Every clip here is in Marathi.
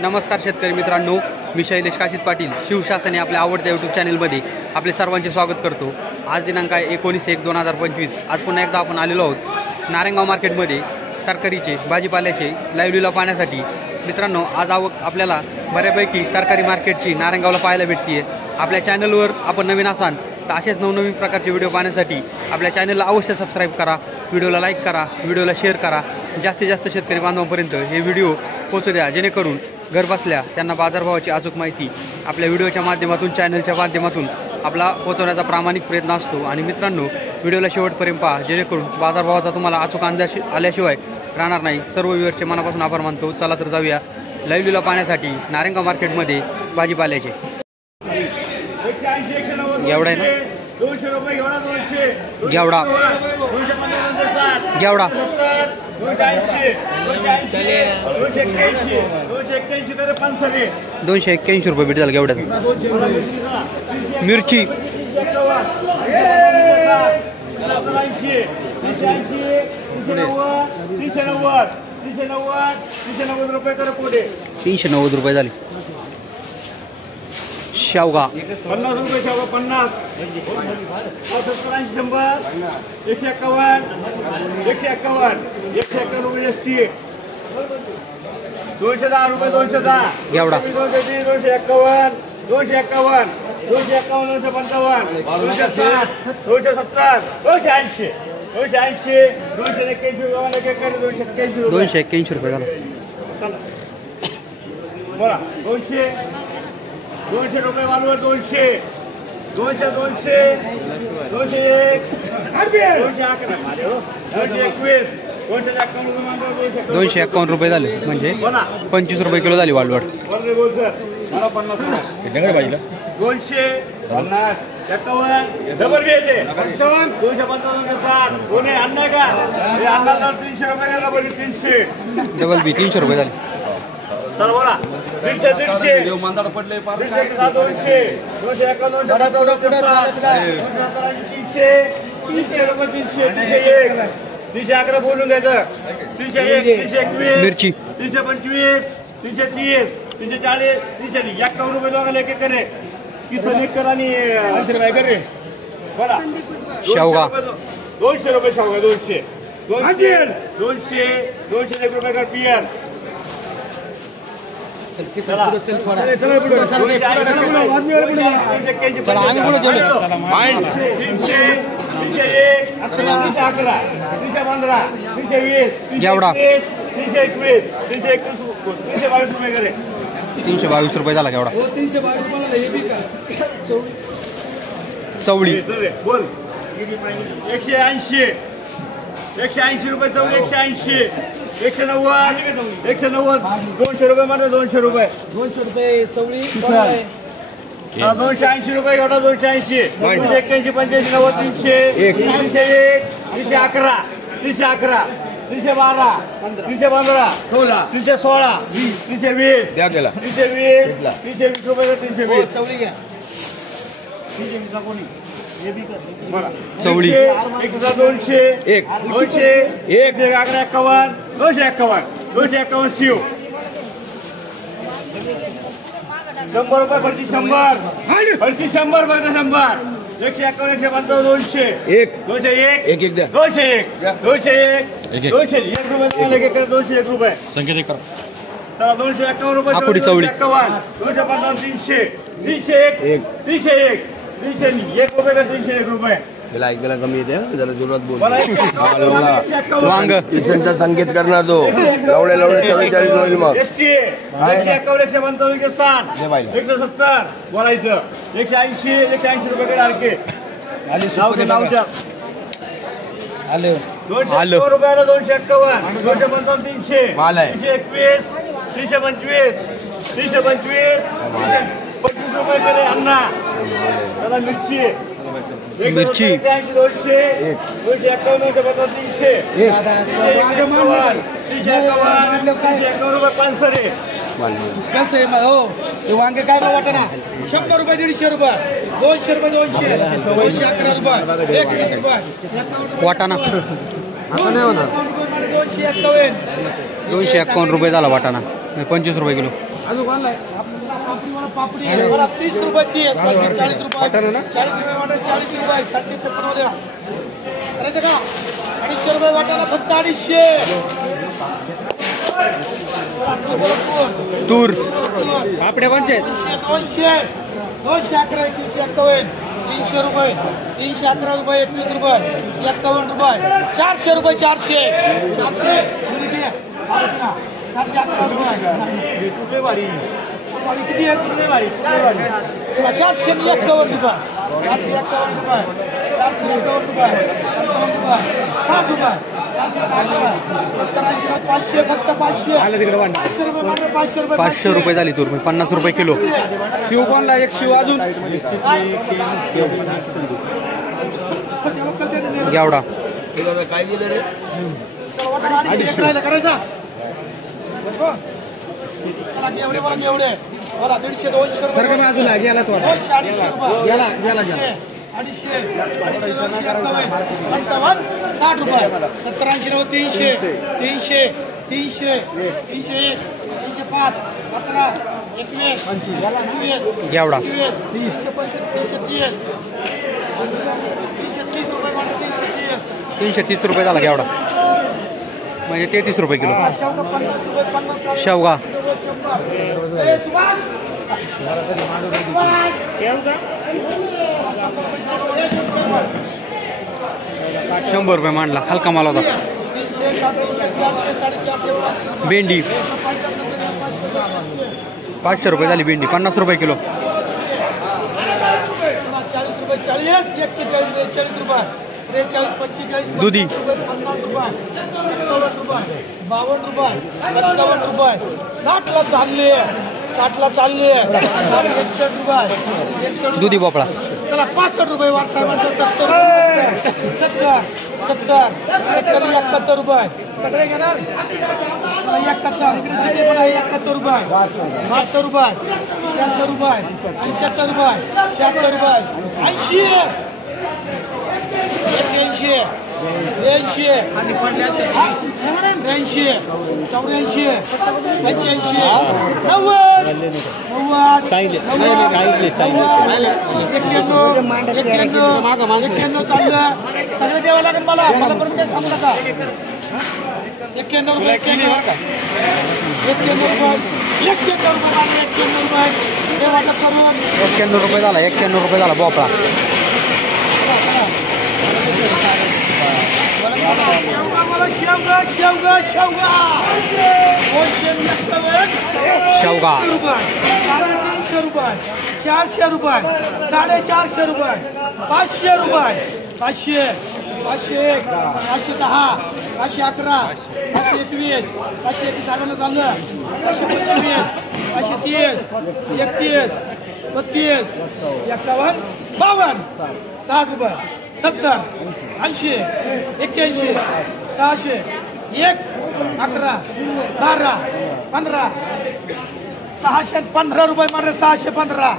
नमस्कार शेतकरी मित्रांनो, मी शैलेश काशीत पाटील शिवशासने आपल्या आवडत्या यूट्यूब चॅनलमध्ये आपले सर्वांचे स्वागत करतो। आज दिनांक आहे 19/1/2025। आज पुन्हा एकदा आपण आलेलो आहोत नारायणगाव मार्केटमध्ये तरकारीचे भाजीपाल्याचे लाईव्ह लिलाव पाहण्यासाठी। मित्रांनो, आज आपल्याला बऱ्यापैकी तरकारी मार्केटची नारायणगावला पाहायला भेटते। आपल्या चॅनलवर आपण नवीन असाल तर असेच नवनवीन प्रकारचे व्हिडिओ पाहण्यासाठी आपल्या चॅनलला अवश्य सबस्क्राईब करा, व्हिडिओला लाईक करा, व्हिडिओला शेअर करा, जास्तीत जास्त शेतकरी बांधवांपर्यंत हे व्हिडिओ पोहोचू द्या, जेणेकरून घर बसल्या त्यांना बाजारभावाची अचूक माहिती आपल्या व्हिडिओच्या माध्यमातून चॅनलच्या माध्यमातून आपला पोहोचवण्याचा प्रामाणिक प्रयत्न असतो। आणि मित्रांनो, व्हिडिओला शेवटपर्यंत पहा, जेणेकरून बाजारभावाचा तुम्हाला अचूक अंदाज आल्याशिवाय राहणार नाही। सर्व व्ह्यूअर्सचे मनापासून आभार मानतो। चला तर जाऊया लाईव्ह लिलाव पाहण्यासाठी नारायणगाव मार्केटमध्ये भाजीपाल्याचे। एवढा आहे ना, 200 रुपये घेवडा, 200 घेवडा 250 घेवडा 280 281 तर 500 281 रुपये भेट झाला घेवड्याचा। मिरची 390 रुपये कर पुढे 390 रुपये झाले। शेवगा 50 रुपये शेवगा 50 170 151 151 रुपये एसटी 210 रुपये 210 घेवडा 251 251 251 251 255 260 270 280 281 रुपये झाला। बोला 200 रुपये वालवर 200 200 200 201 251 रुपये झाले, म्हणजे 25 रुपये किलो झाली वालवड। 250 डबल घ्यायचे 255 कोणी आणणार का? 300 रुपये डबल 300 डबल बी 300 रुपये झाले। चला बोला 300 मंदार पडले 200 200 311 बोलून द्यायचं 301 321 मिरची 325 330 340 351 रुपये दोघांना एक करे किसन एक कर आणि 80 रुपये करे। बोला शेवगा 200 रुपये शेवगा 200 200 1 रुपये कर पियर 322 रुपये झाला घेवडा। चवळी 180 रुपये चवळी 180 190 200 रुपये मध्ये 200 रुपये चवळी 280 रुपये घेवडा 280 281 85 90 300 301 311 311 312 315 316 320 द्या त्याला 320 320 रुपये 320 चवळी घ्या। चवळी 200 1 200 251 251 शिव 100 रुपये फरची 100 फरची 100 रुपये 100 151 155 200 201 एक द्या 201 201 201 रुपये 201 रुपये संकेत करा। 251 रुपये आकुडी चवळी 250 301 301 301 रुपये का 301 रुपये त्याला ऐकायला कमी येते, जरा जोरात बोल। वांग किसनचा संकेत करणार तो लवड्या 44 होईल मग 151 155 170 बोलायचं 180 रुपये कडे आणखे आलं 200 रुपयाला 251 255 300 माल आहे 321 325 325 25 रुपये कडे अण्णा त्याला मिरची 200 251 300 रुपये 500 कसं आहे मग? हो ते वांगे काय भाव वाटत ना? 100 रुपये 150 रुपये 200 रुपये 200 211 रुपये 1 रुपये वाटाणा आता नाही होणार 251 251 रुपये झाला वाटाणा 25 रुपये किलो। अजून कोणला पापडी बरं 30 रुपये 30 40 रुपये 40 रुपये वाटा 40 रुपये 756 वाल्या करायचं का 250 रुपये वाटायला फक्त 250 तूर पापड्या कोणचे 200 211 351 300 रुपये 311 रुपये 21 रुपये 51 रुपये 400 रुपये 400 किती आहे किती भारी 451 रुपये 451 रुपये 451 रुपये 7 रुपये 500 फक्त 500 500 रुपये झाली तूर 50 रुपये किलो. शिव कोणला एक शिव अजून गेवडा काय गेलं रे करायचा एवढे बोला 150 200 रुपये बाजूला गेला तो 250 रुपये गेला गेला 250 55 60 रुपये 70 80 300 300 300 300 305 17 21 गेवडा 330 रुपये 330 रुपये झाला गेवडा म्हणजे 33 रुपये किलो. शेवगा शंभर रुपये मांडला हलका माल होता. भेंडी 500 रुपये झाली भेंडी 50 रुपये किलो. 40 रुपये दुधी 52 रुपये 55 रुपये 60 ला चालली 60 ला चालली 61 रुपये दुधी भोपळा चला 65 रुपये वाट साहेबांचा 70 71 रुपये सगळे घेणार 71 इकडे जिथे पण आहे 71 रुपये 72 रुपये 73 रुपये 75 रुपये 76 रुपये 80 81 82 83 84 85 90 चाललं सगळं द्यावं लागेल मला परत काही सांगू नका 91 रुपये 91 रुपये 91 रुपये झाला 91 रुपये झाला भोपळा. शेवगा 300 रुपये 400 रुपये 450 रुपये 500 रुपये 500 501 510 511 521 521 चाललं 525 530 31 32 51 52 60 रुपये 70 80 81 600 1 11 12 15 615 रुपये मारले 615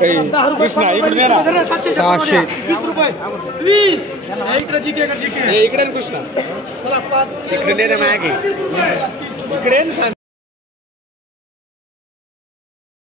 10 रुपये 720 रुपये 20 इकडे जिके का जिके इकडे कृष्णा चला 5 इकडे मागे इकडे सांग